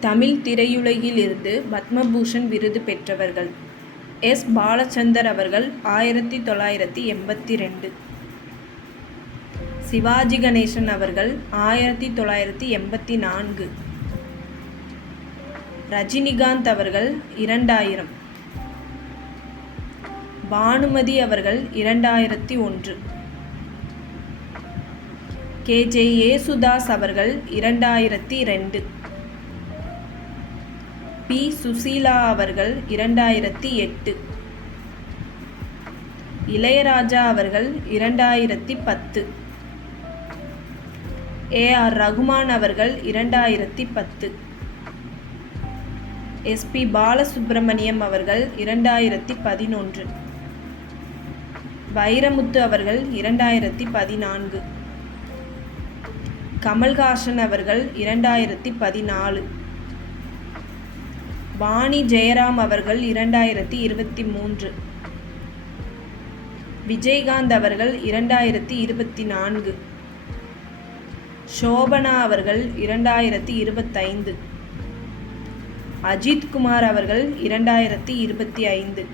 தமிழ் திரையுலகிலிருந்து பத்மபூஷன் விருது பெற்றவர்கள் எஸ். பாலச்சந்தர் அவர்கள் ஆயிரத்தி தொள்ளாயிரத்தி எண்பத்தி ரெண்டு. சிவாஜி கணேசன் அவர்கள் ஆயிரத்தி தொள்ளாயிரத்தி எண்பத்தி நான்கு. ரஜினிகாந்த் அவர்கள் இரண்டாயிரம். பானுமதி அவர்கள் இரண்டாயிரத்தி ஒன்று. கே. ஜே. ஏசுதாஸ் அவர்கள் இரண்டாயிரத்தி ரெண்டு பி. சுசீலா அவர்கள் இரண்டாயிரத்தி எட்டு. இளையராஜா அவர்கள் இரண்டாயிரத்தி பத்து. ஏ. ஆர். ரகுமான் அவர்கள் இரண்டாயிரத்தி பத்து. எஸ். பி. பாலசுப்ரமணியம் அவர்கள் இரண்டாயிரத்தி பதினொன்று. வைரமுத்து அவர்கள் இரண்டாயிரத்தி பதினான்கு. கமல்ஹாசன் அவர்கள் இரண்டாயிரத்தி பதினாலு. வாணி ஜெயராம் அவர்கள் இரண்டாயிரத்தி இருபத்தி மூன்று. விஜயகாந்த் அவர்கள் இரண்டாயிரத்தி இருபத்தி நான்கு. சோபனா அவர்கள் இரண்டாயிரத்தி இருபத்தைந்து. அஜித்குமார் அவர்கள் இரண்டாயிரத்தி இருபத்தி ஐந்து.